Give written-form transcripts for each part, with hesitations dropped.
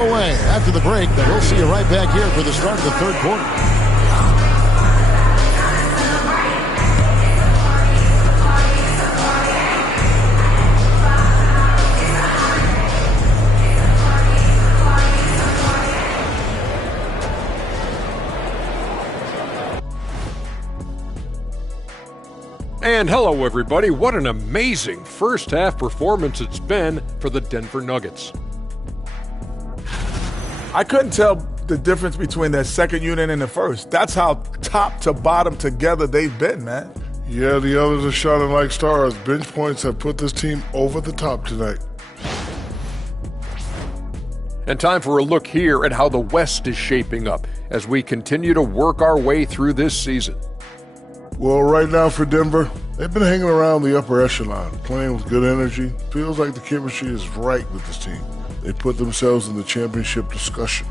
Away after the break, but we'll see you right back here for the start of the third quarter. And hello, everybody. What an amazing first-half performance it's been for the Denver Nuggets. I couldn't tell the difference between that second unit and the first. That's how top to bottom together they've been, man. Yeah, the others are shining like stars. Bench points have put this team over the top tonight. And time for a look here at how the West is shaping up as we continue to work our way through this season. Well, right now for Denver, they've been hanging around the upper echelon, playing with good energy. Feels like the chemistry is right with this team. They put themselves in the championship discussion.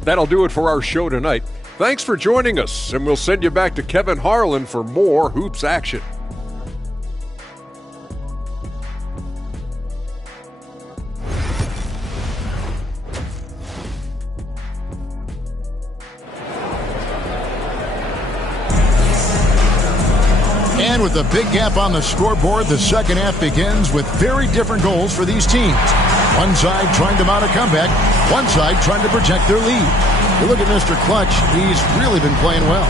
That'll do it for our show tonight. Thanks for joining us, and we'll send you back to Kevin Harlan for more Hoops action. And with a big gap on the scoreboard, the second half begins with very different goals for these teams. One side trying to mount a comeback, one side trying to protect their lead. You look at Mr. Clutch, he's really been playing well.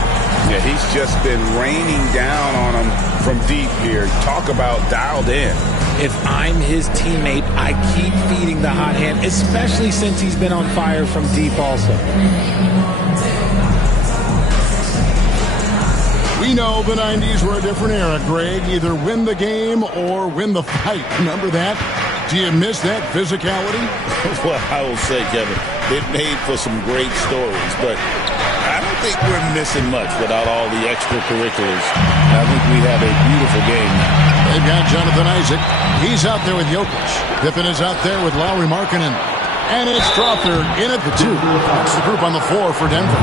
Yeah, he's just been raining down on them from deep here. Talk about dialed in. If I'm his teammate, I keep feeding the hot hand, especially since he's been on fire from deep also. We know the 90s were a different era, Greg. Either win the game or win the fight. Remember that? Do you miss that physicality? Well, I will say, Kevin, it made for some great stories, but I don't think we're missing much without all the extracurriculars. I think we have a beautiful game now. They've got Jonathan Isaac. He's out there with Jokic. Pippen is out there with Lowry Markkanen. And it's Strawther in at the 2. That's the group on the floor for Denver.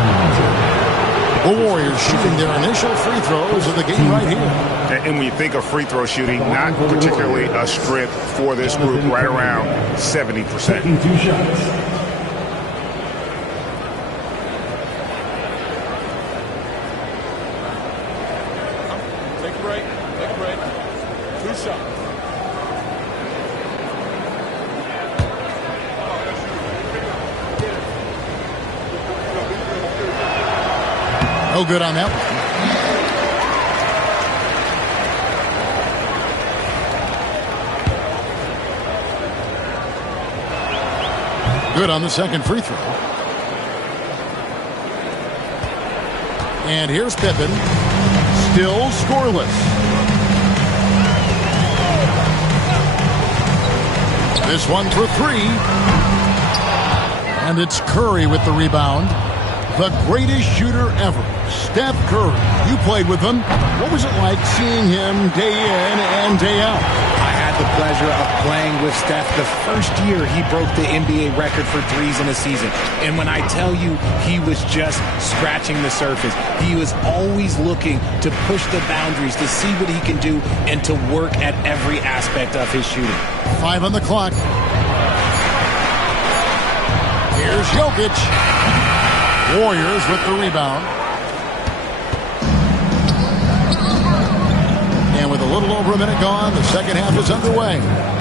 The Warriors shooting their initial free throws of the game right here. And when you think of free throw shooting, not particularly a strength for this group, right around 70%. Two shots. Take a break. Take a break. 2 shots. No good on that one. Good on the second free throw. And here's Pippen. Still scoreless. This one for 3. And it's Curry with the rebound. The greatest shooter ever, Steph Curry. You played with him. What was it like seeing him day in and day out? I had the pleasure of playing with Steph the first year he broke the NBA record for threes in a season. And when I tell you he was just scratching the surface, he was always looking to push the boundaries, to see what he can do, and to work at every aspect of his shooting. 5 on the clock. Here's Jokic. Warriors with the rebound. And with a little over a minute gone, the second half is underway.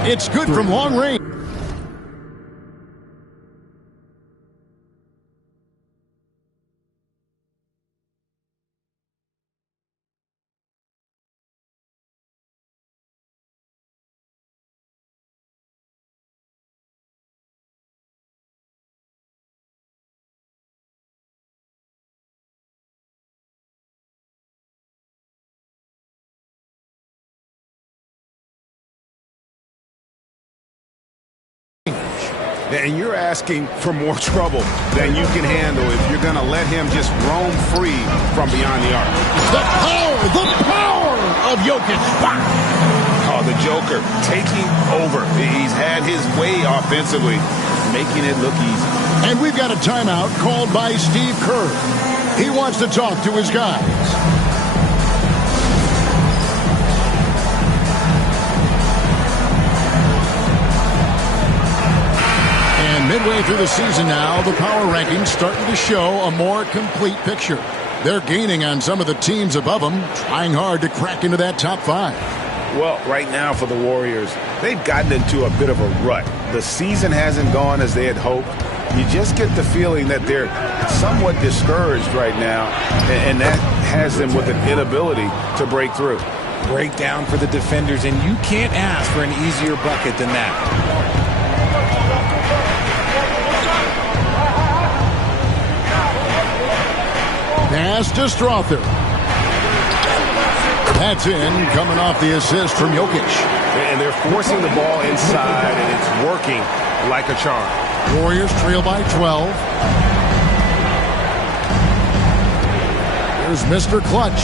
It's good from long range. And you're asking for more trouble than you can handle if you're going to let him just roam free from beyond the arc. The power of Jokic. Oh, the Joker taking over. He's had his way offensively, making it look easy. And we've got a timeout called by Steve Kerr. He wants to talk to his guys. Midway through the season now, the power rankings starting to show a more complete picture. They're gaining on some of the teams above them, trying hard to crack into that top 5. Well, right now for the Warriors, they've gotten into a bit of a rut. The season hasn't gone as they had hoped. You just get the feeling that they're somewhat discouraged right now, and that has them with an inability to break through. Breakdown for the defenders, and you can't ask for an easier bucket than that. Pass to Strother. That's in, coming off the assist from Jokic. And they're forcing the ball inside, and it's working like a charm. Warriors trail by 12. Here's Mr. Clutch.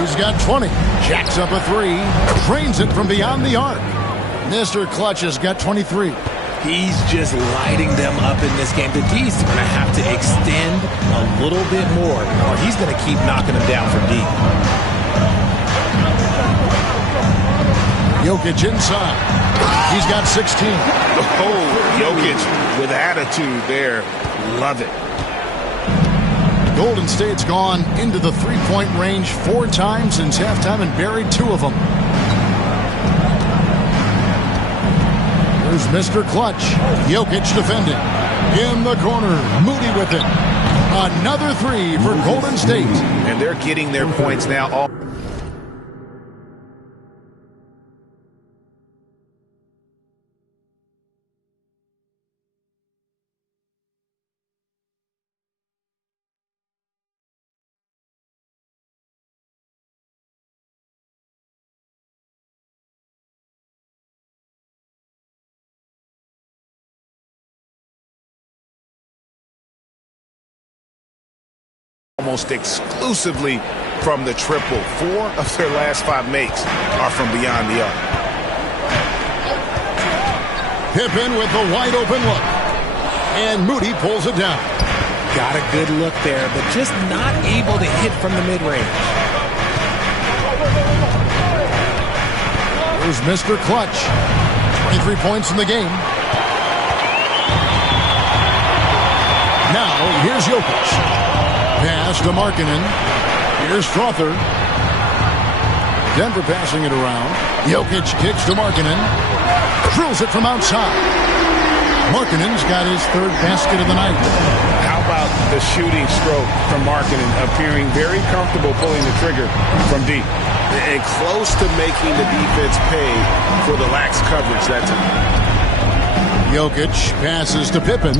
He's got 20. Jacks up a 3. Drains it from beyond the arc. Mr. Clutch has got 23. He's just lighting them up in this game. The D's going to have to extend a little bit more, or he's going to keep knocking them down from deep. Jokic inside. He's got 16. Oh, Jokic with attitude there. Love it. Golden State's gone into the three-point range 4 times since halftime and buried 2 of them. Here's Mr. Clutch. Jokic defending. In the corner. Moody with it. Another 3 for Golden State. And they're getting their points now. Almost exclusively from the triple. 4 of their last 5 makes are from beyond the arc. Pippen with the wide open look. And Moody pulls it down. Got a good look there, but just not able to hit from the mid-range. Here's Mr. Clutch. 23 points in the game. Now, here's Jokic. Pass to Markkanen. Here's Strother. Denver passing it around. Jokic kicks to Markkanen. Drills it from outside. Markkanen's got his 3rd basket of the night. How about the shooting stroke from Markkanen, appearing very comfortable pulling the trigger from deep. And close to making the defense pay for the lax coverage that time. Jokic passes to Pippen.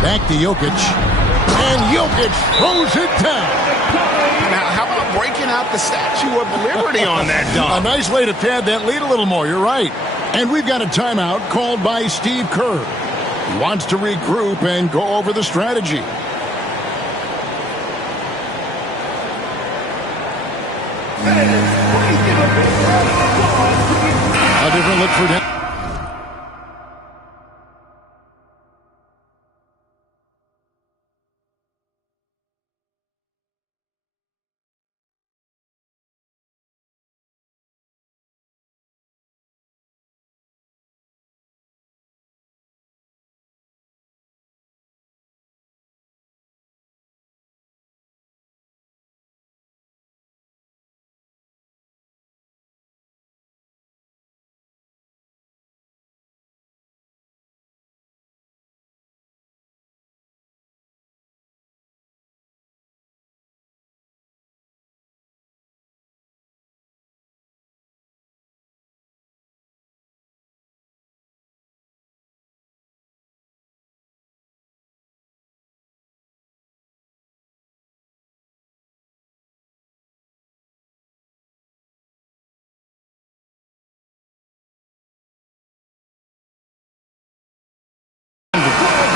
Back to Jokic. And Jokic throws it down. Now, how about breaking out the Statue of Liberty on that dunk? A nice way to pad that lead a little more. You're right. And we've got a timeout called by Steve Kerr. He wants to regroup and go over the strategy. A different look for Denver.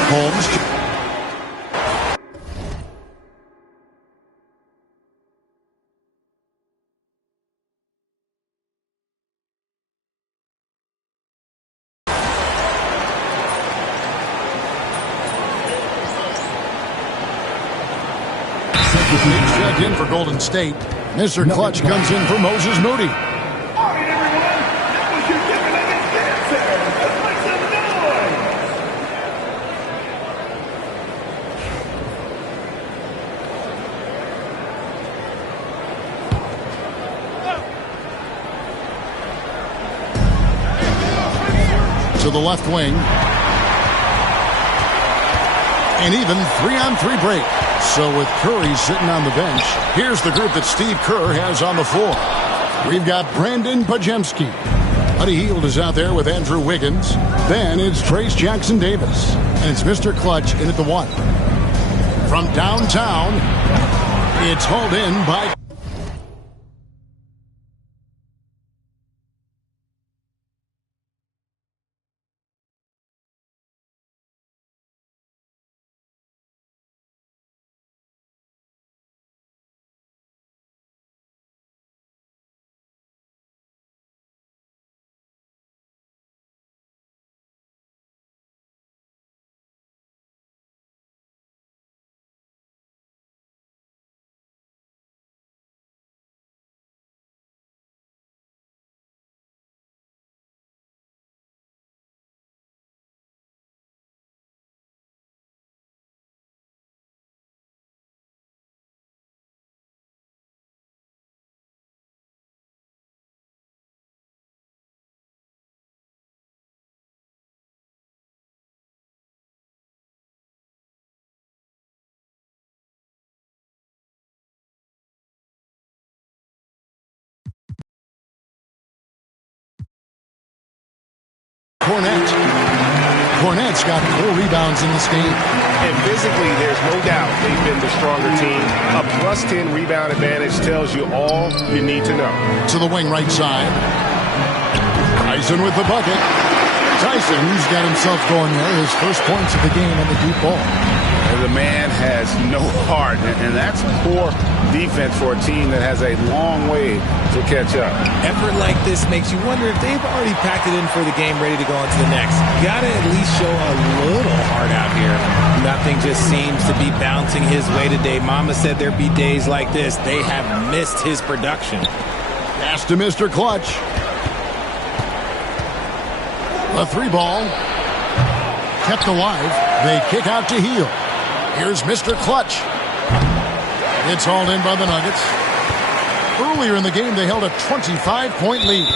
Holmes. Check in for Golden State. Mr. Clutch comes in for Moses Moody. to the left wing. An even 3-on-3 break. So with Curry sitting on the bench, here's the group that Steve Kerr has on the floor. We've got Brandon Pajemski. Buddy Hield is out there with Andrew Wiggins. Then it's Trace Jackson Davis. And it's Mr. Clutch in at the 1. From downtown, it's hauled in by... Cornette's got 4 rebounds in this game. And physically, there's no doubt they've been the stronger team. A +10 rebound advantage tells you all you need to know. To the wing right side. Tyson with the bucket. Tyson's got himself going there. His first points of the game on the deep ball. And the man has no heart, and that's poor defense for a team that has a long way to catch up. Effort like this makes you wonder if they've already packed it in for the game, ready to go on to the next. Gotta at least show a little heart out here. Nothing just seems to be bouncing his way today. Mama said there'd be days like this. They have missed his production. Pass to Mr. Clutch. A 3 ball. Kept alive. They kick out to Hield. Here's Mr. Clutch. It's hauled in by the Nuggets. Earlier in the game, they held a 25-point lead.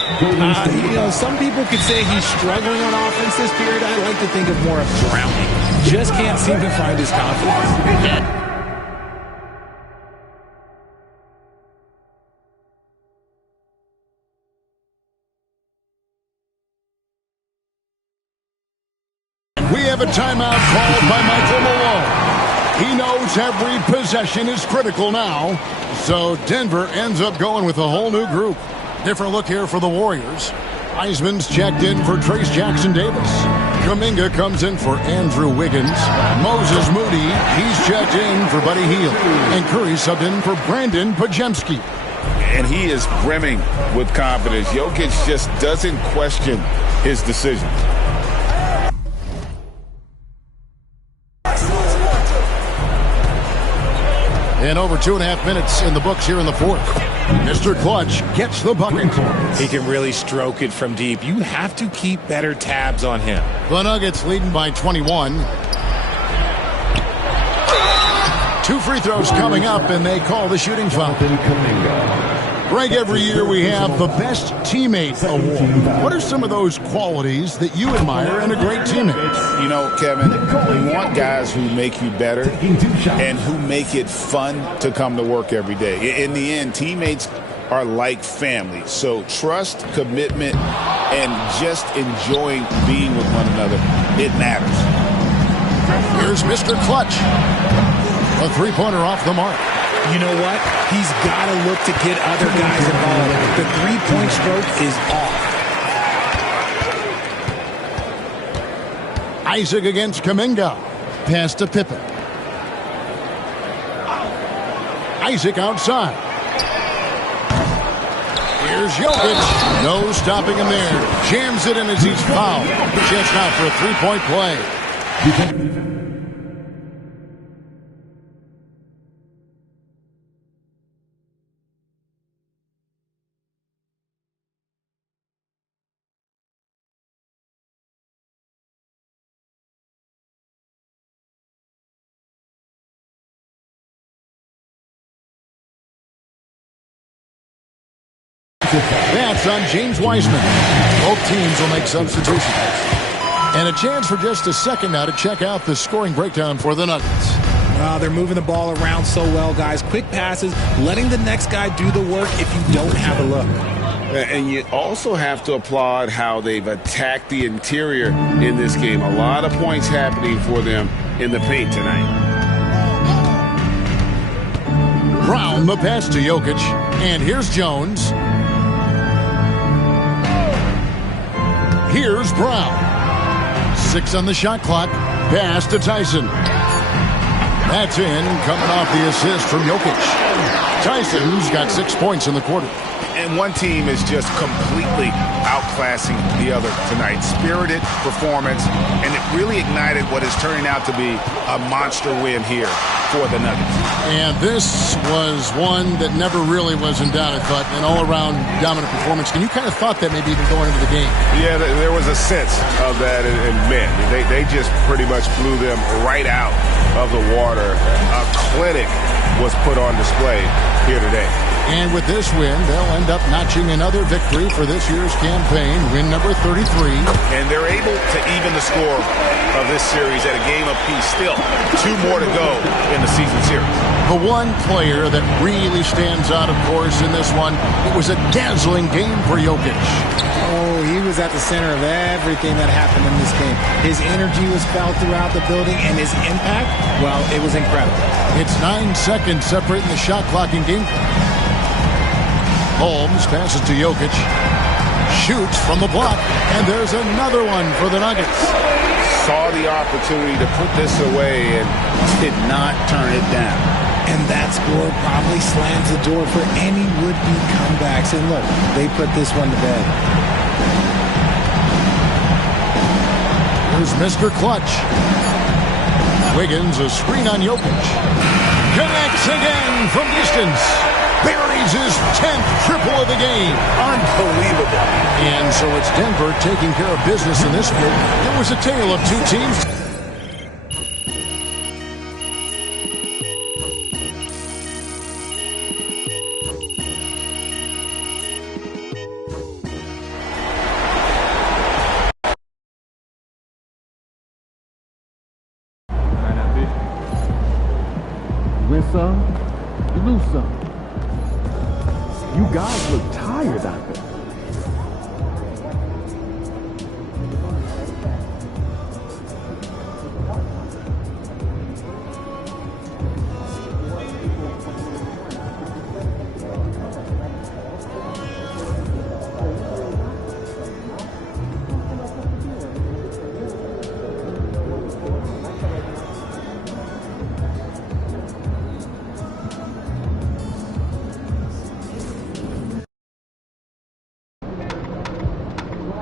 Some people could say he's struggling on offense this period. I like to think of more of drowning. Just can't seem to find his confidence. We have a timeout called by Michael Malone. He knows every possession is critical now. So Denver ends up going with a whole new group. Different look here for the Warriors. Wiseman's checked in for Trace Jackson Davis. Kuminga comes in for Andrew Wiggins. Moses Moody, he's checked in for Buddy Hield. And Curry subbed in for Brandon Pajemski. And he is brimming with confidence. Jokic just doesn't question his decision. And over 2.5 minutes in the books here in the fourth. Mr. Clutch gets the bucket. He can really stroke it from deep. You have to keep better tabs on him. The Nuggets leading by 21. 2 free throws coming up, and they call the shooting foul. Greg, every year we have the Best Teammate Award. What are some of those qualities that you admire in a great teammate? You know, Kevin, you want guys who make you better and who make it fun to come to work every day. In the end, teammates are like family. So trust, commitment, and just enjoying being with one another, it matters. Here's Mr. Clutch. A 3-pointer off the mark. You know what? He's got to look to get other guys involved. The 3-point stroke is off. Isaac against Kuminga. Pass to Pippen. Isaac outside. Here's Jokic. No stopping him there. Jams it in as he's fouled. Chance now for a 3-point play. That's on James Wiseman. Both teams will make substitutions. And a chance for just a second now to check out the scoring breakdown for the Nuggets. They're moving the ball around so well, guys. Quick passes, letting the next guy do the work if you don't have a look. And you also have to applaud how they've attacked the interior in this game. A lot of points happening for them in the paint tonight. Brown the pass to Jokic. And here's Jones. Here's Brown. 6 on the shot clock. Pass to Tyson. That's in, coming off the assist from Jokic. Tyson's got 6 points in the quarter. And one team is just completely outclassing the other tonight. Spirited performance, and it really ignited what is turning out to be a monster win here for the Nuggets. And this was one that never really was in doubt, I thought, an all-around dominant performance. And you kind of thought that maybe even going into the game. Yeah, there was a sense of that, and man, they just pretty much blew them right out of the water. A clinic was put on display here today. And with this win, they'll end up notching another victory for this year's campaign, win number 33. And they're able to even the score of this series at a game apiece. Still 2 more to go in the season series. The one player that really stands out, of course, in this one, it was a dazzling game for Jokic. Oh, he was at the center of everything that happened in this game. His energy was felt throughout the building, and his impact, well, it was incredible. It's 9 seconds separating the shot clock and game clock. Holmes passes to Jokic, shoots from the block, and there's another one for the Nuggets. Saw the opportunity to put this away and did not turn it down. And that score probably slams the door for any would-be comebacks. And look, they put this one to bed. Here's Mr. Clutch. Wiggins, a screen on Jokic. Connects again from distance. Buries his 10th triple of the game. Unbelievable. And so it's Denver taking care of business in this one. It was a tale of 2 teams. You win some, you lose some. You guys look tired out there.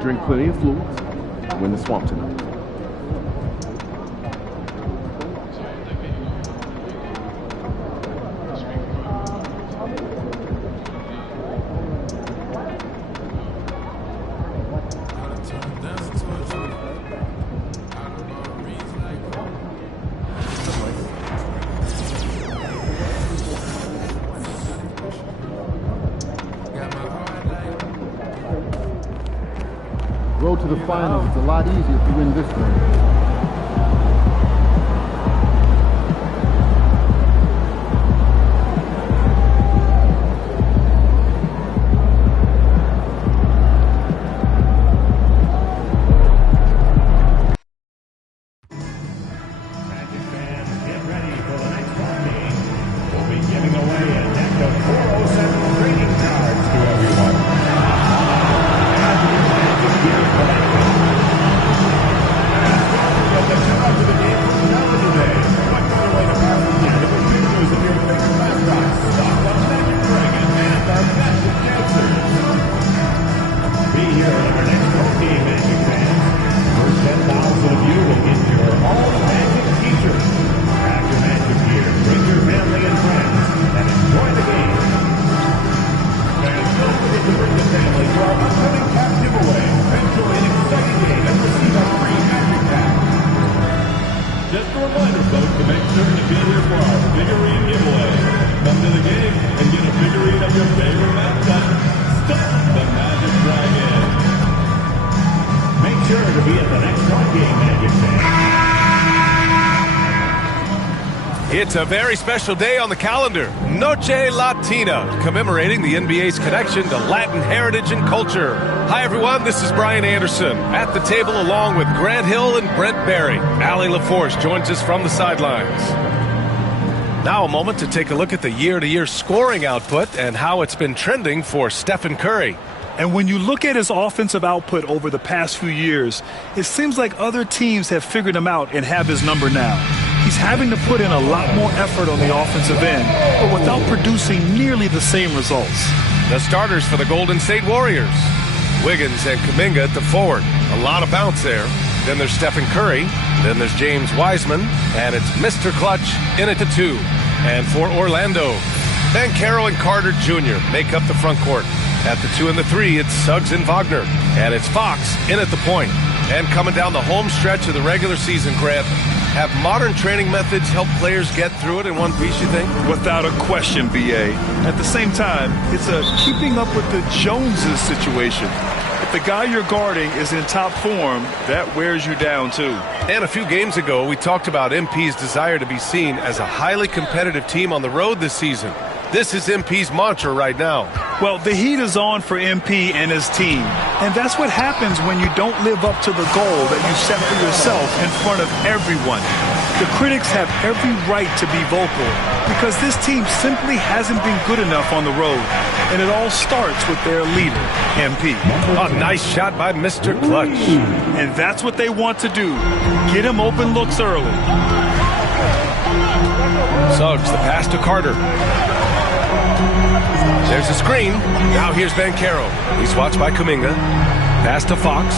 Drink plenty of fluids. Win the swamp tonight. Road to the finals, it's a lot easier if you win this one. sure to be at the next home game, Magic fans. It's a very special day on the calendar, Noche Latina, commemorating the NBA's connection to Latin heritage and culture. Hi, everyone. This is Brian Anderson at the table along with Grant Hill and Brent Barry. Allie LaForce joins us from the sidelines. Now a moment to take a look at the year-to-year scoring output and how it's been trending for Stephen Curry. And when you look at his offensive output over the past few years, it seems like other teams have figured him out and have his number now. He's having to put in a lot more effort on the offensive end, but without producing nearly the same results. The starters for the Golden State Warriors. Wiggins and Kuminga at the forward. A lot of bounce there. Then there's Stephen Curry. Then there's James Wiseman. And it's Mr. Clutch in at the 2. And for Orlando, Banchero and Carter Jr. make up the front court. At the 2 and the 3, it's Suggs and Wagner. And it's Fox in at the point. And coming down the home stretch of the regular season, Grant, have modern training methods helped players get through it in one piece, you think? Without a question, B.A. At the same time, it's a keeping up with the Joneses situation. If the guy you're guarding is in top form, that wears you down, too. And a few games ago, we talked about MP's desire to be seen as a highly competitive team on the road this season. This is MP's mantra right now. Well, the heat is on for MP and his team. And that's what happens when you don't live up to the goal that you set for yourself in front of everyone. The critics have every right to be vocal because this team simply hasn't been good enough on the road. And it all starts with their leader, MP. A nice shot by Mr. Clutch. And that's what they want to do. Get him open looks early. Suggs, the pass to Carter. There's a screen. Now here's Banchero. He's watched by Kuminga. Pass to Fox.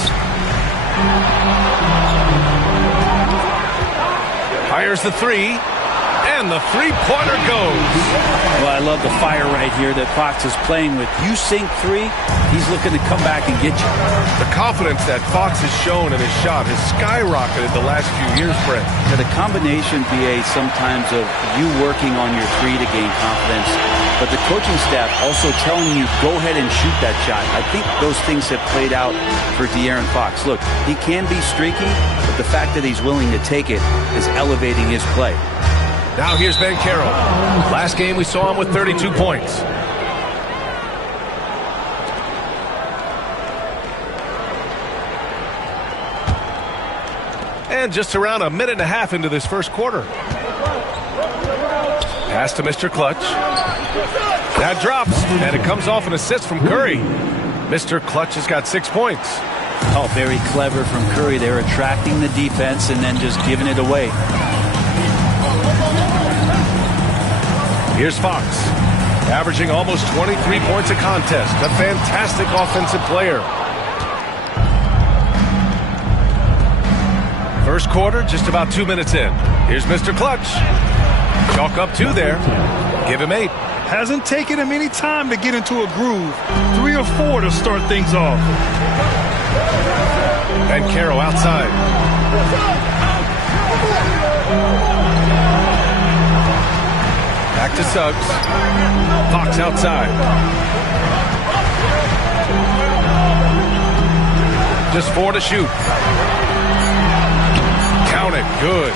Fires the 3. And the three-pointer goes. Well, I love the fire right here that Fox is playing with. You sink 3, he's looking to come back and get you. The confidence that Fox has shown in his shot has skyrocketed the last few years, Brett. The combination, BA, sometimes of you working on your 3 to gain confidence, but the coaching staff also telling you, go ahead and shoot that shot. I think those things have played out for De'Aaron Fox. Look, he can be streaky, but the fact that he's willing to take it is elevating his play. Now here's Banchero. Last game we saw him with 32 points. And just around a minute and a half into this first quarter. Pass to Mr. Clutch. That drops, and it comes off an assist from Curry. Mr. Clutch has got 6 points. Oh, very clever from Curry. They're attracting the defense and then just giving it away. Here's Fox, averaging almost 23 points a contest. A fantastic offensive player. First quarter, just about 2 minutes in. Here's Mr. Clutch. Chalk up 2 there. Give him 8. Hasn't taken him any time to get into a groove. 3 or 4 to start things off. Banchero outside. Back to Suggs. Fox outside. Just 4 to shoot. Count it. Good.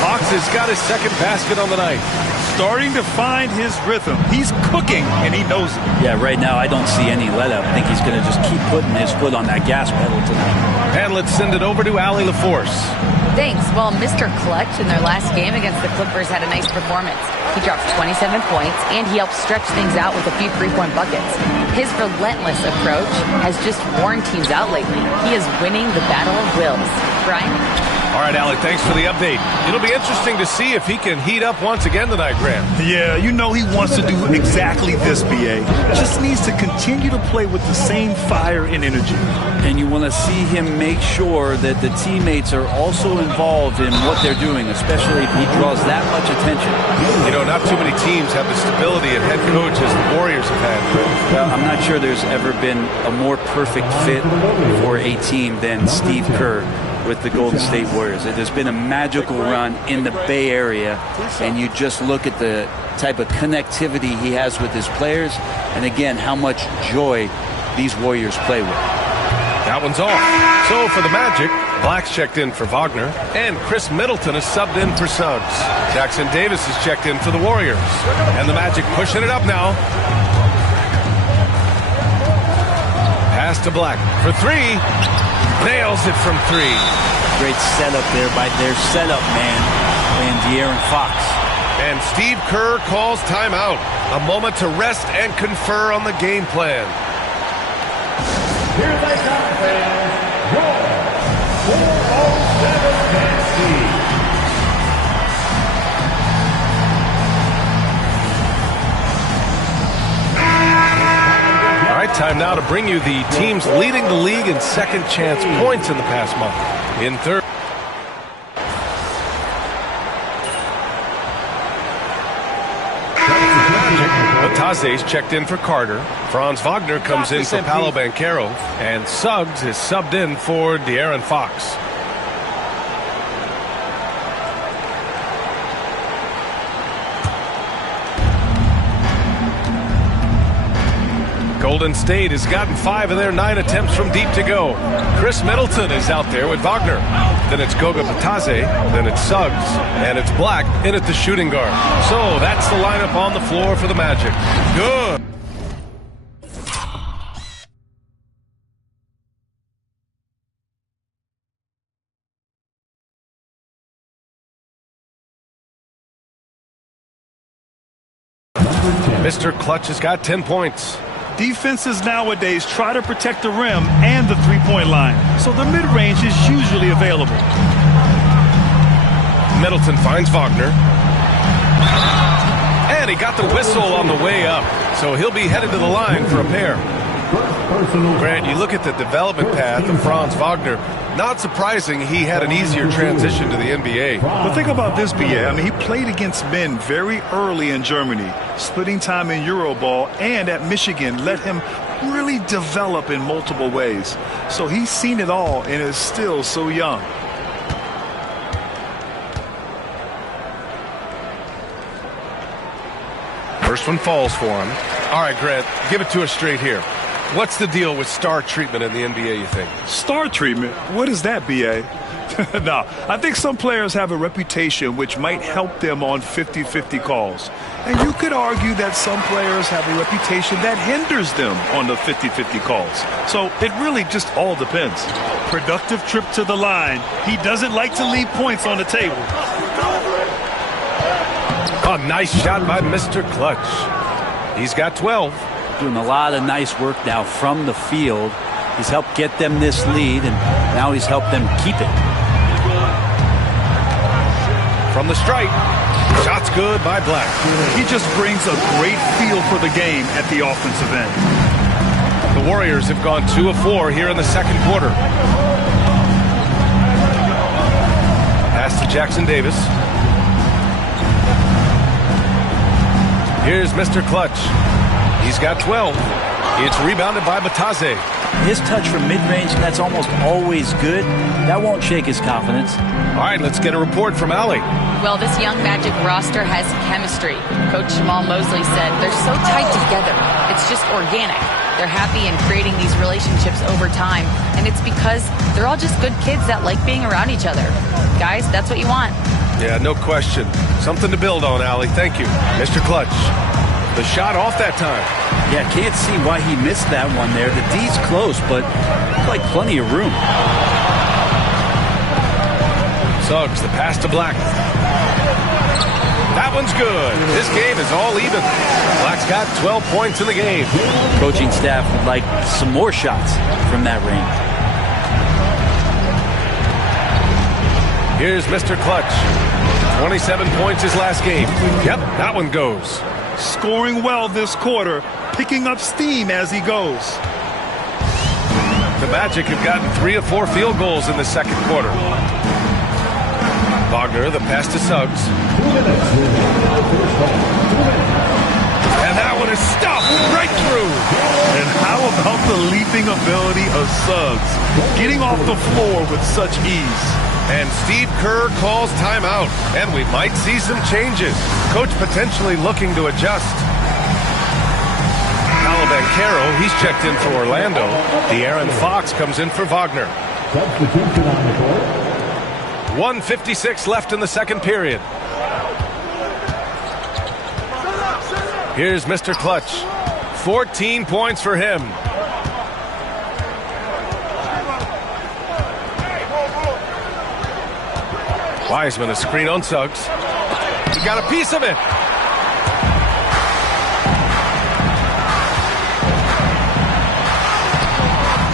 Fox has got his second basket on the night. Starting to find his rhythm. He's cooking, and he knows it. Yeah, right now I don't see any let-up. I think he's going to just keep putting his foot on that gas pedal tonight. And let's send it over to Allie LaForce. Thanks. Well, Mr. Clutch in their last game against the Clippers had a nice performance. He dropped 27 points, and he helped stretch things out with a few three-point buckets. His relentless approach has just worn teams out lately. He is winning the battle of wills. Brian? All right, Alec, thanks for the update. It'll be interesting to see if he can heat up once again tonight, Grant. Yeah, you know he wants to do exactly this, B.A. Just needs to continue to play with the same fire and energy. And you want to see him make sure that the teammates are also involved in what they're doing, especially if he draws that much attention. You know, not too many teams have the stability of head coach as the Warriors have had. Well, I'm not sure there's ever been a more perfect fit for a team than Steve Kerr with the Golden State Warriors. It has been a magical run in the Bay Area, and you just look at the type of connectivity he has with his players, and again, how much joy these Warriors play with. That one's off. So for the Magic, Black's checked in for Wagner, and Chris Middleton is subbed in for Suggs. Jackson Davis is checked in for the Warriors. And the Magic pushing it up now. Pass to Black for three. Nails it from three. Great setup there by their setup man and De'Aaron Fox. And Steve Kerr calls timeout. A moment to rest and confer on the game plan. Here they come, fans. Your 407 Fantasy. All right, time now to bring you the teams leading the league in second chance points in the past month. In third. Bataze's checked in for Carter. Franz Wagner comes in for Paolo Banchero. And Suggs is subbed in for De'Aaron Fox. Golden State has gotten 5 of their 9 attempts from deep to go. Chris Middleton is out there with Wagner. Then it's Goga Bataze, then it's Suggs, and it's Black in at the shooting guard. So that's the lineup on the floor for the Magic. Good. Mr. Clutch has got 10 points. Defenses nowadays try to protect the rim and the three-point line, so the mid-range is usually available. Middleton finds Wagner. And he got the whistle on the way up, so he'll be headed to the line for a pair. Grant, you look at the development path of Franz Wagner, not surprising he had an easier transition to the NBA. But think about this, BA. I mean, he played against men very early in Germany, splitting time in Euroball, and at Michigan let him really develop in multiple ways. So he's seen it all and is still so young. First one falls for him. All right, Grant, give it to us straight here. What's the deal with star treatment in the NBA, you think? Star treatment? What is that, B.A.? No, I think some players have a reputation which might help them on 50-50 calls. And you could argue that some players have a reputation that hinders them on the 50-50 calls. So it really just all depends. Productive trip to the line. He doesn't like to leave points on the table. A nice shot by Mr. Clutch. He's got 12. Doing a lot of nice work now from the field. He's helped get them this lead, and now he's helped them keep it. From the stripe, shot's good by Black. He just brings a great feel for the game at the offensive end. The Warriors have gone 2 of 4 here in the second quarter. Pass to Jackson Davis. Here's Mr. Clutch. He's got 12. It's rebounded by Bataze. His touch from mid-range, that's almost always good. That won't shake his confidence. All right, let's get a report from Allie. Well, this young Magic roster has chemistry. Coach Jamal Mosley said they're so tight together. It's just organic. They're happy in creating these relationships over time, and it's because they're all just good kids that like being around each other. Guys, that's what you want. Yeah, no question. Something to build on, Allie. Thank you. Mr. Clutch. The shot off that time. Yeah, can't see why he missed that one there. The D's close, but like plenty of room. Suggs, the pass to Black. That one's good. This game is all even. Black's got 12 points in the game. Coaching staff would like some more shots from that range. Here's Mr. Clutch. 27 points his last game. Yep, that one goes. Scoring well this quarter, picking up steam as he goes. The Magic have gotten 3 of 4 field goals in the second quarter. Wagner, the pass to Suggs. And that one is stuffed right through. And how about the leaping ability of Suggs? Getting off the floor with such ease. And Steve Kerr calls timeout, and we might see some changes. Coach potentially looking to adjust. Banchero, he's checked in for Orlando. De'Aaron Fox comes in for Wagner. Substitution on the court. 1:56 left in the second period. Here's Mr. Clutch. 14 points for him. Wiseman, a screen on Suggs. He got a piece of it.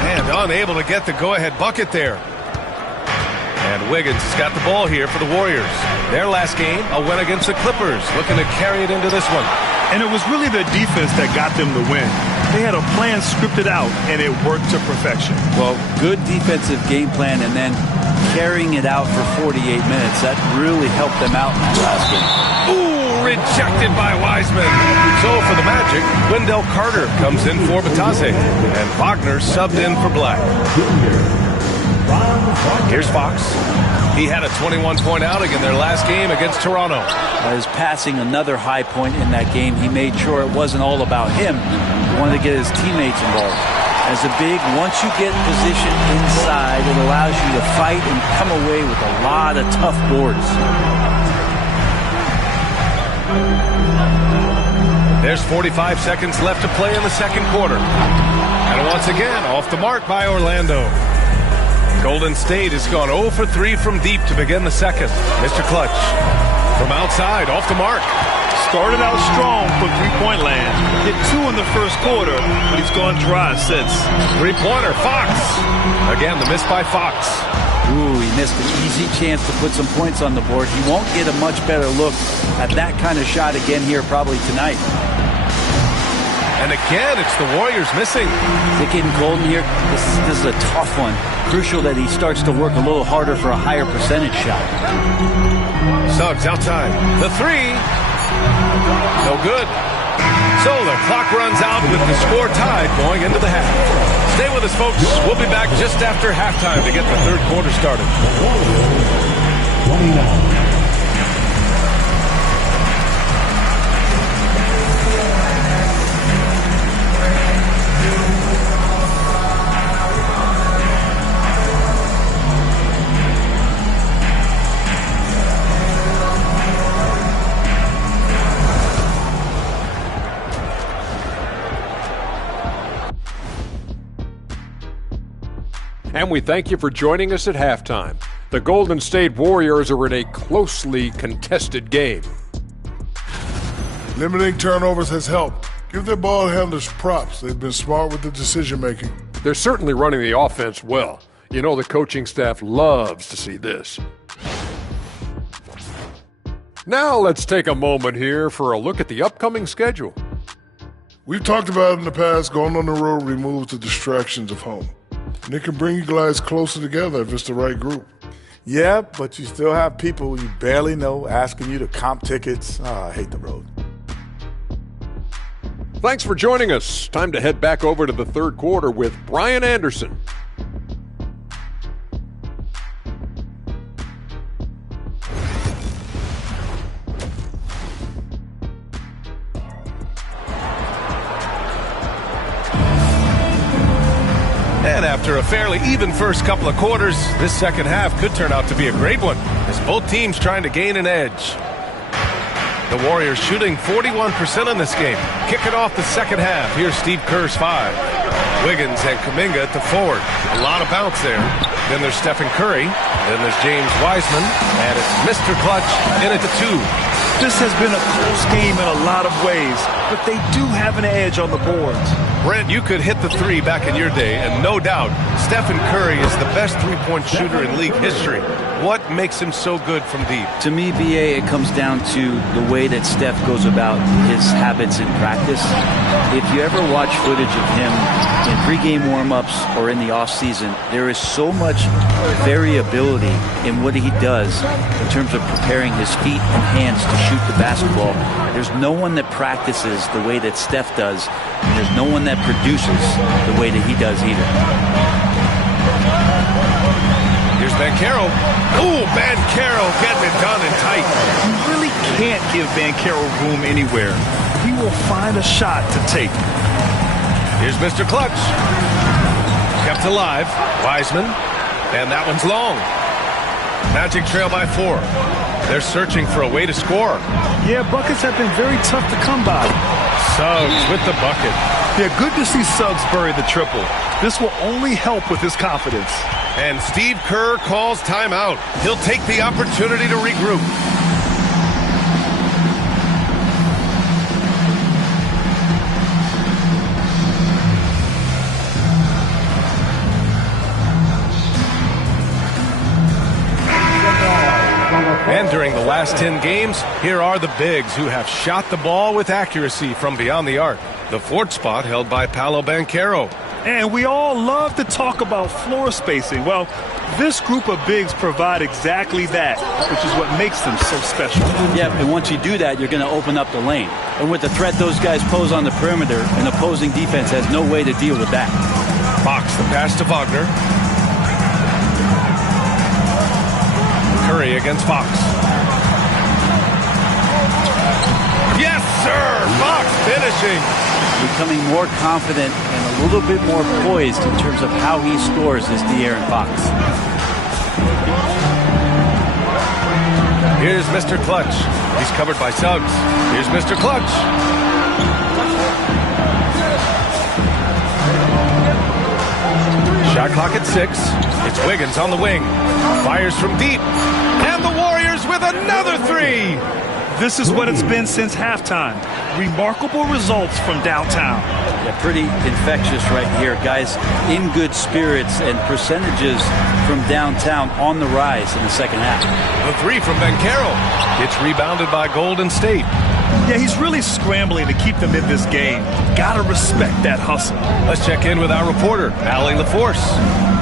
And unable to get the go-ahead bucket there. And Wiggins has got the ball here for the Warriors. Their last game, a win against the Clippers, looking to carry it into this one. And it was really their defense that got them the win. They had a plan scripted out, and it worked to perfection. Well, good defensive game plan, and then carrying it out for 48 minutes. That really helped them out in that last game. Ooh, rejected by Wiseman. So for the Magic, Wendell Carter comes in for Batase, and Wagner subbed in for Black. Here's Fox. He had a 21-point outing in their last game against Toronto. His passing, another high point in that game. He made sure it wasn't all about him. He wanted to get his teammates involved. As a big, once you get positioned inside, it allows you to fight and come away with a lot of tough boards. There's 45 seconds left to play in the second quarter. And once again, off the mark by Orlando. Golden State has gone 0 for 3 from deep to begin the second. Mr. Clutch from outside, off the mark. Started out strong from three-point land. Hit 2 in the first quarter, but he's gone dry since. Three-pointer, Fox. Again, the miss by Fox. Ooh, he missed an easy chance to put some points on the board. He won't get a much better look at that kind of shot again here probably tonight. And again, it's the Warriors missing. Is it getting cold in here? This is a tough one. Crucial that he starts to work a little harder for a higher percentage shot. Suggs outside. The three. No good. So the clock runs out with the score tied going into the half. Stay with us, folks. We'll be back just after halftime to get the third quarter started. 29. And we thank you for joining us at halftime. The Golden State Warriors are in a closely contested game. Limiting turnovers has helped. Give their ball handlers props. They've been smart with the decision-making. They're certainly running the offense well. You know the coaching staff loves to see this. Now let's take a moment here for a look at the upcoming schedule. We've talked about in the past, going on the road removes the distractions of home. And it can bring you guys closer together if it's the right group. Yeah, but you still have people you barely know asking you to comp tickets. I hate the road. Thanks for joining us. Time to head back over to the third quarter with Brian Anderson. And after a fairly even first couple of quarters, this second half could turn out to be a great one, as both teams trying to gain an edge. The Warriors shooting 41% in this game. Kicking off the second half, here's Steve Kerr's 5. Wiggins and Kuminga at the forward. A lot of bounce there. Then there's Stephen Curry. Then there's James Wiseman. And it's Mr. Clutch in at the 2. This has been a close game in a lot of ways, but they do have an edge on the boards. Brent, you could hit the 3 back in your day, and no doubt, Stephen Curry is the best three-point shooter in league history. What makes him so good from deep? To me, BA, it comes down to the way that Steph goes about his habits in practice. If you ever watch footage of him in pregame warm-ups or in the off-season, there is so much variability in what he does in terms of preparing his feet and hands to shoot the basketball. There's no one that practices the way that Steph does, and there's no one that produces the way that he does either. Here's Banchero. Ooh, Banchero getting it done and tight. You really can't give Banchero room anywhere. He will find a shot to take. Here's Mr. Clutch. Kept alive. Wiseman. And that one's long. Magic trail by 4. They're searching for a way to score. Yeah, buckets have been very tough to come by. Suggs with the bucket. Yeah, good to see Suggs bury the triple. This will only help with his confidence. And Steve Kerr calls timeout. He'll take the opportunity to regroup. And during the last 10 games, here are the bigs who have shot the ball with accuracy from beyond the arc. The 4th spot held by Paolo Banchero. And we all love to talk about floor spacing. Well, this group of bigs provide exactly that, which is what makes them so special. Yeah, and once you do that, you're going to open up the lane. And with the threat those guys pose on the perimeter, an opposing defense has no way to deal with that. Fox, the pass to Wagner. Curry against Fox. Yes, sir! Fox finishing. Becoming more confident and a little bit more poised in terms of how he scores is De'Aaron Fox. Here's Mr. Clutch. He's covered by Suggs. Here's Mr. Clutch. Shot clock at 6. It's Wiggins on the wing. Fires from deep. And the Warriors with another 3. This is what it's been since halftime. Remarkable results from downtown. Yeah, pretty infectious right here. Guys in good spirits and percentages from downtown on the rise in the second half. The 3 from Banchero. It's rebounded by Golden State. Yeah, he's really scrambling to keep them in this game. Gotta respect that hustle. Let's check in with our reporter, Allie LaForce.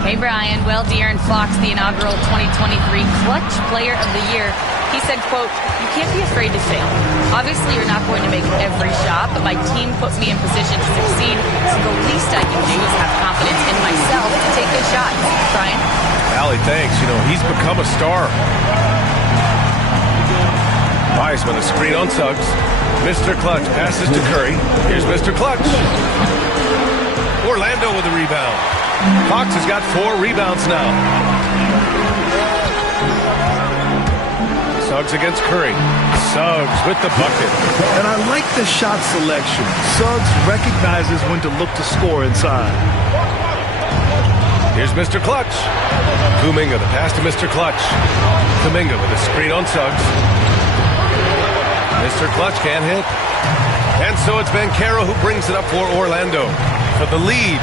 Hey, Brian. Well, De'Aaron Fox, the inaugural 2023 Clutch Player of the Year, he said, quote, "You can't be afraid to fail. Obviously, you're not going to make every shot, but my team put me in position to succeed, so the least I can do is have confidence in myself to take good shots." Brian? Allie, thanks. You know, he's become a star. Wiseman, a screen on Suggs. Mr. Clutch passes to Curry. Here's Mr. Clutch. Orlando with a rebound. Fox has got 4 rebounds now. Suggs against Curry. Suggs with the bucket. And I like the shot selection. Suggs recognizes when to look to score inside. Here's Mr. Clutch. Kuminga, the pass to Mr. Clutch. Kuminga with a screen on Suggs. Mr. Clutch can't hit. And so it's Banchero who brings it up for Orlando for the lead.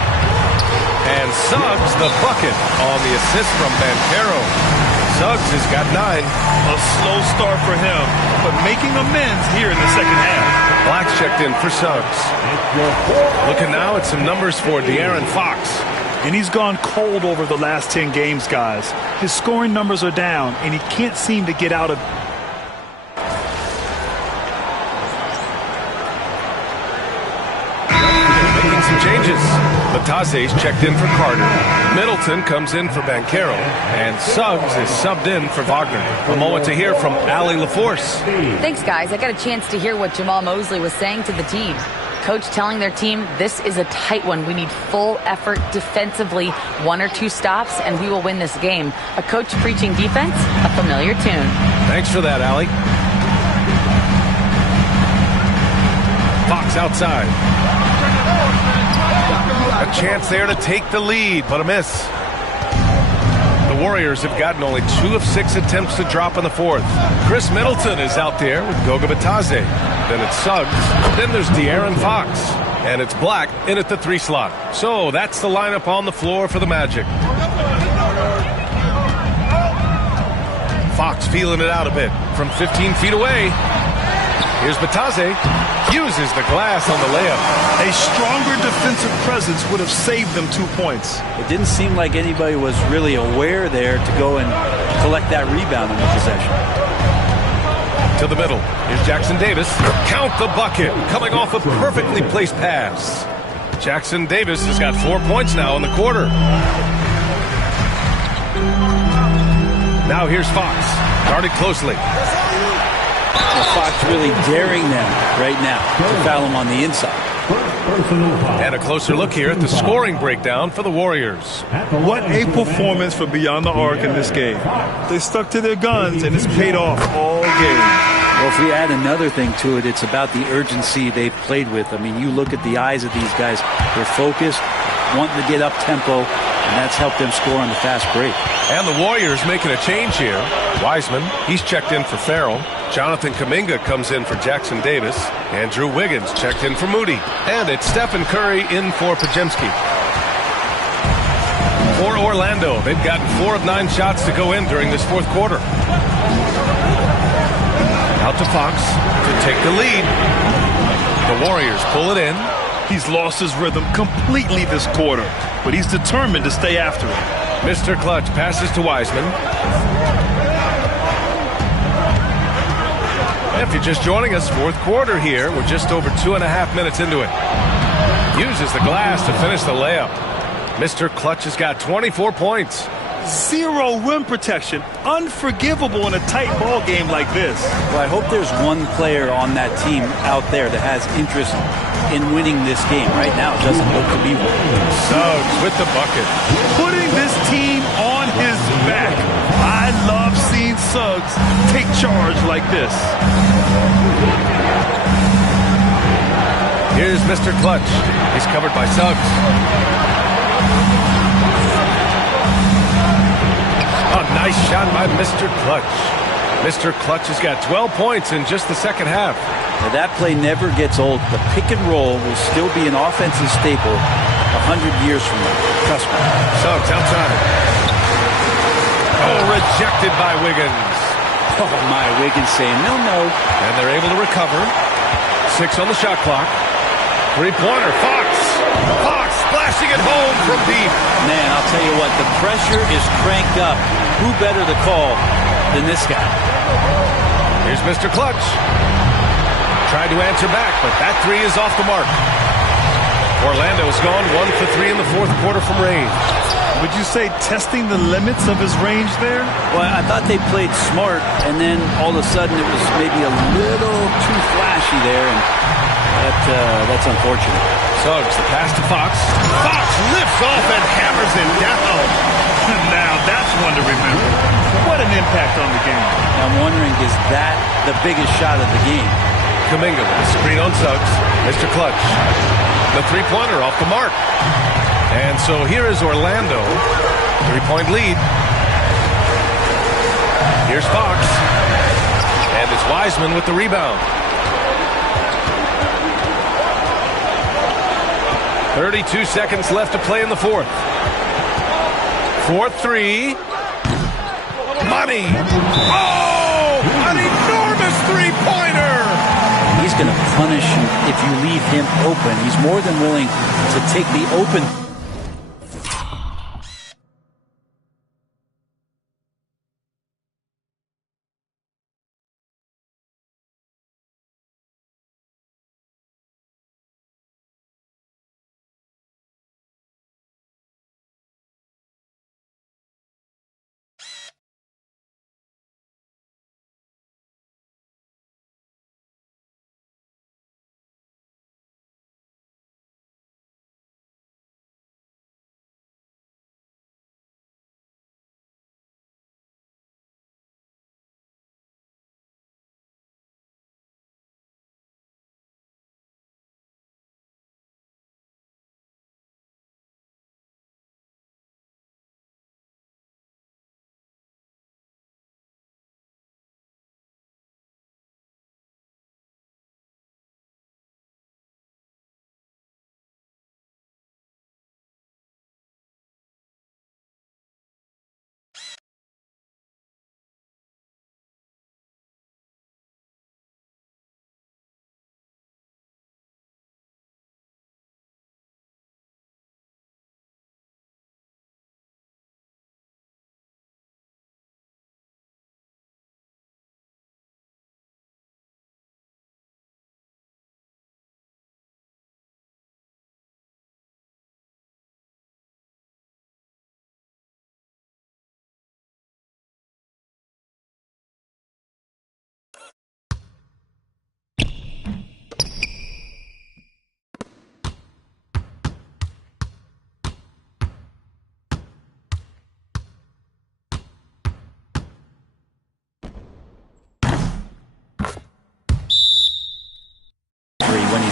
And Suggs the bucket on the assist from Banchero. Suggs has got 9. A slow start for him, but making amends here in the second half. Black's checked in for Suggs. Looking now at some numbers for De'Aaron Fox. And he's gone cold over the last 10 games, guys. His scoring numbers are down, and he can't seem to get out of... Making some changes. Batase's checked in for Carter. Middleton comes in for Banchero. And Suggs is subbed in for Wagner. A moment to hear from Allie LaForce. Thanks, guys. I got a chance to hear what Jamal Mosley was saying to the team. Coach telling their team, this is a tight one. We need full effort defensively, 1 or 2 stops, and we will win this game. A coach preaching defense, a familiar tune. Thanks for that, Allie. Fox outside. A chance there to take the lead, but a miss. The Warriors have gotten only 2 of 6 attempts to drop in the 4th. Chris Middleton is out there with Goga Bitadze. Then it's Suggs. Then there's De'Aaron Fox. And it's Black in at the 3 slot. So that's the lineup on the floor for the Magic. Fox feeling it out a bit from 15 feet away. Here's Bitadze. Uses the glass on the layup. A stronger defensive presence would have saved them 2 points. It didn't seem like anybody was really aware there to go and collect that rebound in the possession. To the middle. Here's Jackson Davis. Count the bucket. Coming off a perfectly placed pass. Jackson Davis has got 4 points now in the quarter. Now here's Fox. Guarded closely. Fox really daring them right now to foul him on the inside. And a closer look here at the scoring breakdown for the Warriors. What a performance for Beyond the Arc in this game. They stuck to their guns, and it's paid off all game. Well, if we add another thing to it, it's about the urgency they've played with. I mean, you look at the eyes of these guys. They're focused, wanting to get up tempo, and that's helped them score on the fast break. And the Warriors making a change here. Wiseman, he's checked in for Farrell. Jonathan Kuminga comes in for Jackson Davis. And Drew Wiggins checked in for Moody. And it's Stephen Curry in for Pajemski. For Orlando, they've gotten 4 of 9 shots to go in during this fourth quarter. Out to Fox to take the lead. The Warriors pull it in. He's lost his rhythm completely this quarter, but he's determined to stay after it. Mr. Clutch passes to Wiseman. If you're just joining us, fourth quarter here. We're just over 2.5 minutes into it. Uses the glass to finish the layup. Mr. Clutch has got 24 points. Zero rim protection. Unforgivable in a tight ball game like this. Well, I hope there's one player on that team out there that has interest in winning this game. Right now, it doesn't look to be one. Suggs with the bucket. Putting this team on his back. I love seeing Suggs take charge like this. Here's Mr. Clutch. He's covered by Suggs. A nice shot by Mr. Clutch. Mr. Clutch has got 12 points in just the second half. Now that play never gets old. The pick and roll will still be an offensive staple 100 years from now. Trust me. Suggs outside. Oh, rejected by Wiggins. Oh, my. Wiggins saying no, no. And they're able to recover. 6 on the shot clock. Three-pointer. Fox. Fox splashing it home from deep. Man, I'll tell you what. The pressure is cranked up. Who better to call than this guy? Here's Mr. Clutch. Tried to answer back, but that three is off the mark. Orlando's gone 1 for 3 in the fourth quarter from range. Would you say testing the limits of his range there? Well, I thought they played smart, and then all of a sudden it was maybe a little too flashy there, and that's unfortunate. Suggs, the pass to Fox. Fox lifts off and hammers it down. Now that's one to remember. What an impact on the game. I'm wondering, is that the biggest shot of the game? Kuminga with a screen on Suggs. Mr. Clutch. The three-pointer off the mark. And so here is Orlando. 3-point lead. Here's Fox. And it's Wiseman with the rebound. 32 seconds left to play in the fourth. 4-3. Money. Oh! An enormous three-pointer! He's going to punish you if you leave him open. He's more than willing to take the open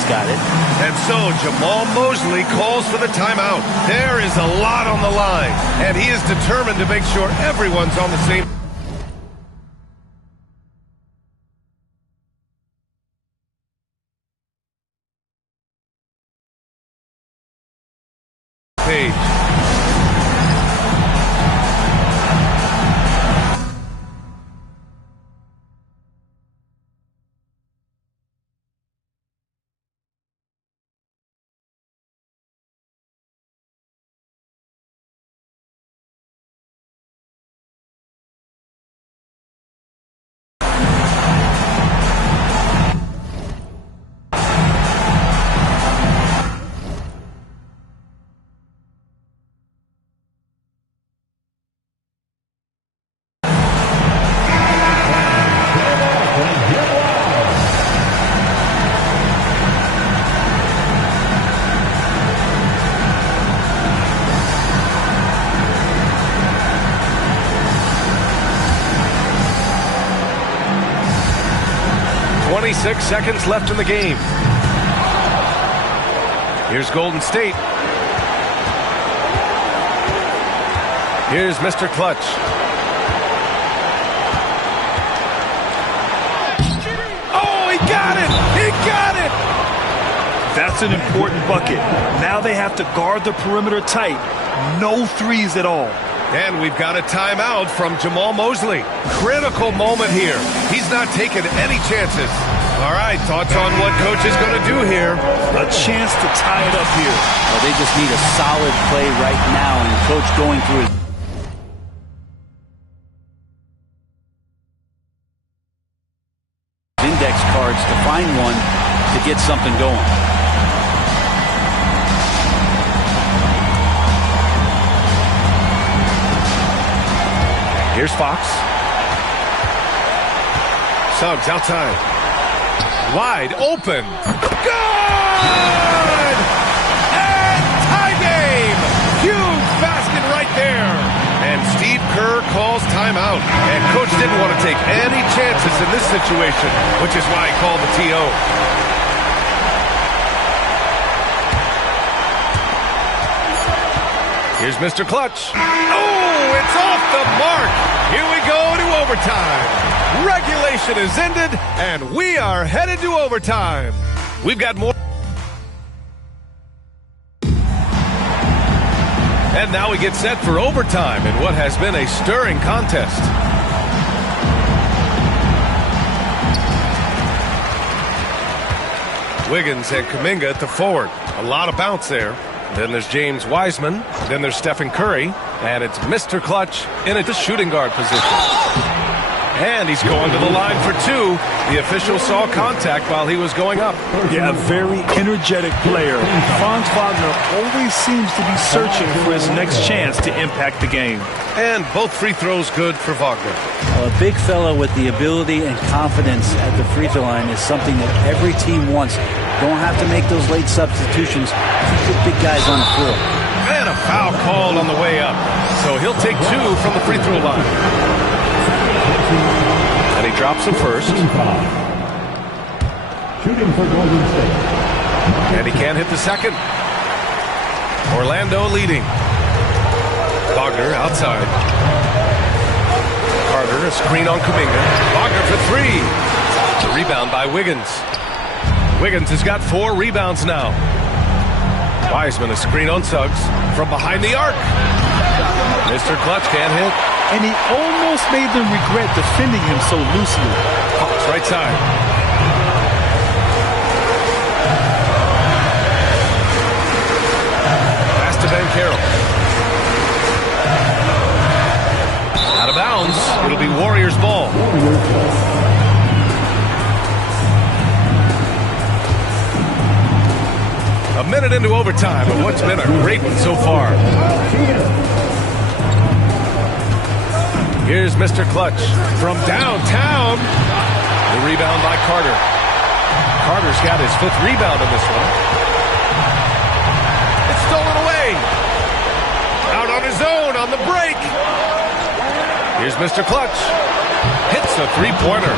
got it. And so Jamal Mosley calls for the timeout. There is a lot on the line, and he is determined to make sure everyone's on the same page. Six seconds left in the game. Here's Golden State. Here's Mr. Clutch. Oh, he got it! He got it! That's an important bucket. Now they have to guard the perimeter tight. No threes at all. And we've got a timeout from Jamal Mosley. Critical moment here. He's not taking any chances. All right, thoughts on what coach is going to do here? A chance to tie it up here. Well, they just need a solid play right now, and coach going through his index cards to find one to get something going. Here's Fox. Suggs outside. Wide open. Good! And tie game! Huge basket right there. And Steve Kerr calls timeout. And coach didn't want to take any chances in this situation, which is why he called the TO. Here's Mr. Clutch. Oh, it's off the mark. Here we go to overtime. Regulation is ended, and we are headed to overtime. We've got more. And now we get set for overtime in what has been a stirring contest. Wiggins and Kuminga at the forward. A lot of bounce there. Then there's James Wiseman. Then there's Stephen Curry. And it's Mr. Clutch in at the shooting guard position. And he's going to the line for two. The official saw contact while he was going up. Yeah, a very energetic player. Franz Wagner always seems to be searching for his next chance to impact the game. And both free throws good for Wagner. Well, a big fella with the ability and confidence at the free throw line is something that every team wants. Don't have to make those late substitutions. Keep the big guys on the floor. And a foul called on the way up. So he'll take two from the free throw line. And he drops the first. Shooting for Golden State. And he can't hit the second. Orlando leading. Wagner outside. Carter, a screen on Kuminga. Wagner for three. The rebound by Wiggins. Wiggins has got 4 rebounds now. Wiseman, a screen on Suggs. From behind the arc. Mr. Clutch can't hit. And he almost made them regret defending him so loosely. Hawks right side. Pass to Ben Carroll. Out of bounds. It'll be Warriors ball. A minute into overtime, and what's been a great one so far. Here's Mr. Clutch from downtown. The rebound by Carter. Carter's got his 5th rebound in this one. It's stolen away. Out on his own on the break. Here's Mr. Clutch. Hits the three-pointer.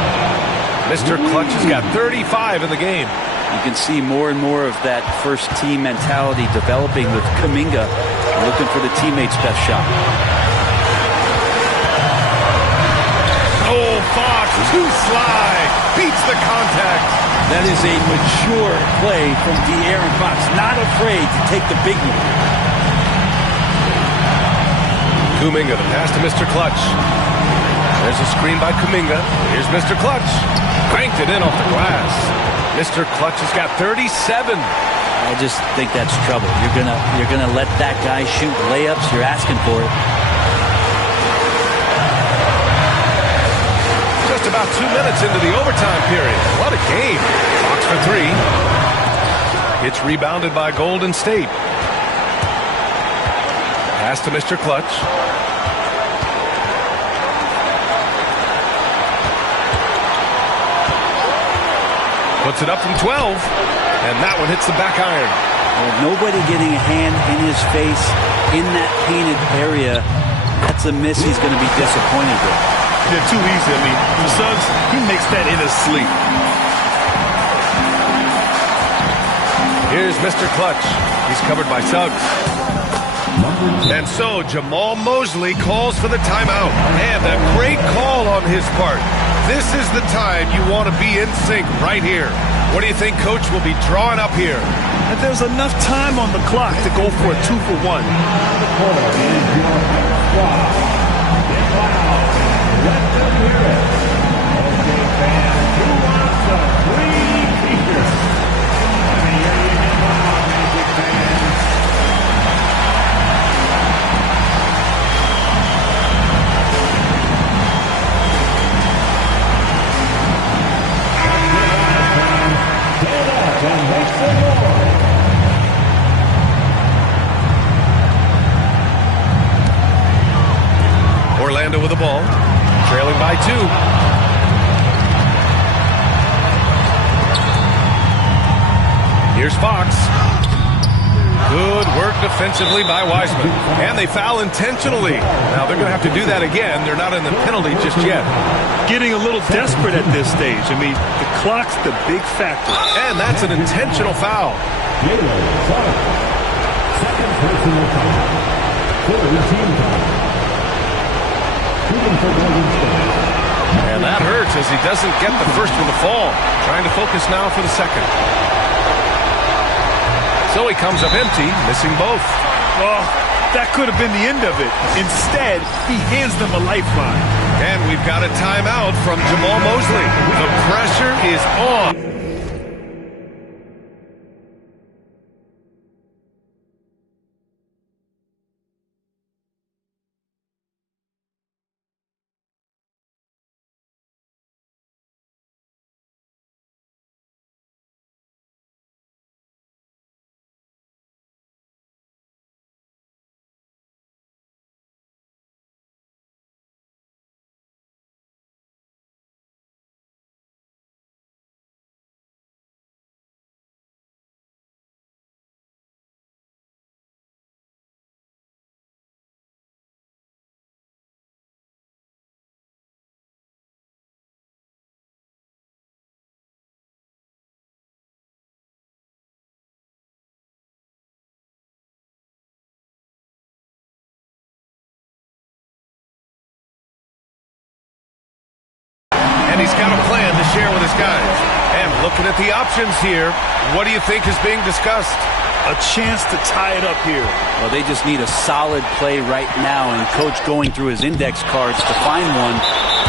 Mr. Clutch has got 35 in the game. You can see more and more of that first-team mentality developing with Kuminga looking for the teammate's best shot. Oh, Fox, too sly, beats the contact. That is a mature play from De'Aaron Fox, not afraid to take the big one. Kuminga, the pass to Mr. Clutch. There's a screen by Kuminga. Here's Mr. Clutch. Cranked it in off the glass. Mr. Clutch has got 37. I just think that's trouble. You're gonna let that guy shoot layups. You're asking for it. Just about 2 minutes into the overtime period. What a game. Fox for three. It's rebounded by Golden State. Pass to Mr. Clutch. Puts it up from 12, and that one hits the back iron. Well, nobody getting a hand in his face in that painted area. That's a miss he's going to be disappointed with. Yeah, too easy. I mean, for Suggs, he makes that in his sleep. Here's Mr. Clutch. He's covered by Suggs. And so Jamal Mosley calls for the timeout. And a great call on his part. This is the time you want to be in sync right here. What do you think Coach will be drawing up here? And there's enough time on the clock to go for a 2-for-1. Let them hear it. Okay, fans, who wants a three-peater? Let me hear you in the house, Magic fans. Orlando with the ball, trailing by 2. Here's Fox. Good work defensively by Wiseman. And they foul intentionally. Now they're going to have to do that again. They're not in the penalty just yet. Getting a little desperate at this stage. I mean, the clock's the big factor. And that's an intentional foul. Second personal foul. Third team foul. And that hurts as he doesn't get the first one to fall. Trying to focus now for the second. So he comes up empty, missing both. Oh, that could have been the end of it. Instead, he hands them a lifeline. And we've got a timeout from Jamal Mosley. The pressure is on. And he's got a plan to share with his guys. And looking at the options here, what do you think is being discussed? A chance to tie it up here. Well, they just need a solid play right now, and Coach going through his index cards to find one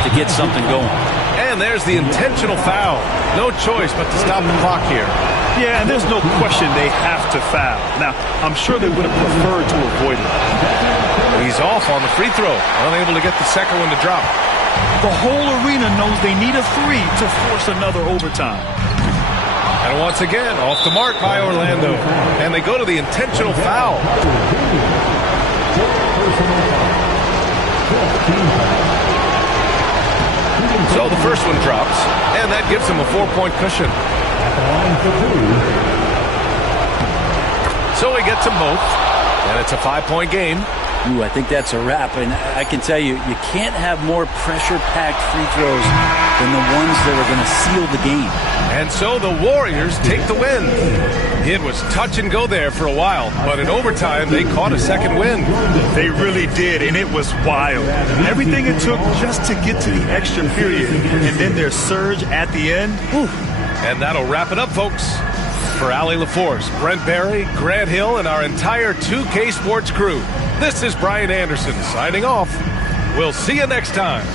to get something going. And there's the intentional foul. No choice but to stop the clock here. Yeah, and there's no question they have to foul. Now, I'm sure they would have preferred to avoid it. He's off on the free throw, unable to get the second one to drop. The whole arena knows they need a 3 to force another overtime. And once again, off the mark by Orlando. And they go to the intentional foul. So the first one drops, and that gives him a 4-point cushion. So he gets them both, and it's a 5-point game. Ooh, I think that's a wrap. And I can tell you, you can't have more pressure-packed free throws than the ones that are going to seal the game. And so the Warriors take the win. It was touch and go there for a while, but in overtime, they caught a second win. They really did, and it was wild. Everything it took just to get to the extra period, and then their surge at the end. Whew. And that'll wrap it up, folks. For Allie LaForce, Brent Barry, Grant Hill, and our entire 2K Sports crew, this is Brian Anderson signing off. We'll see you next time.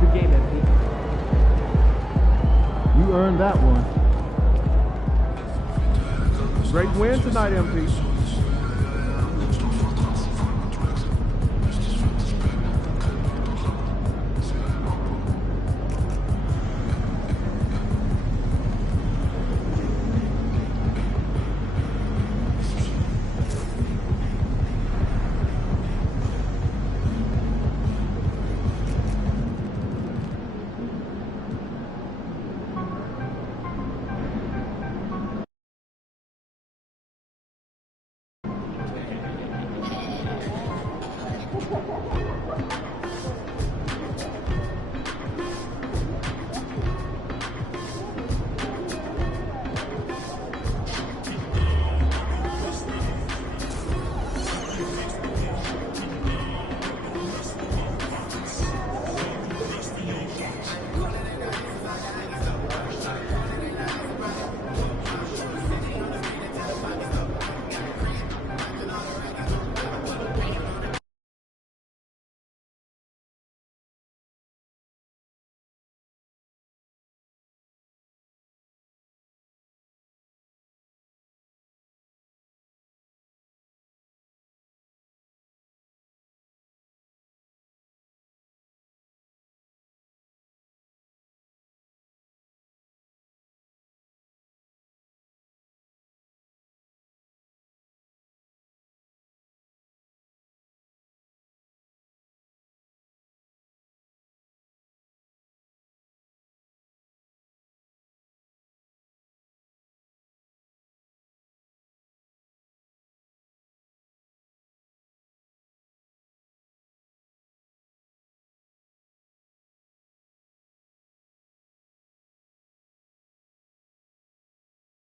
Good game, MP. You earned that one. Great win tonight, MP.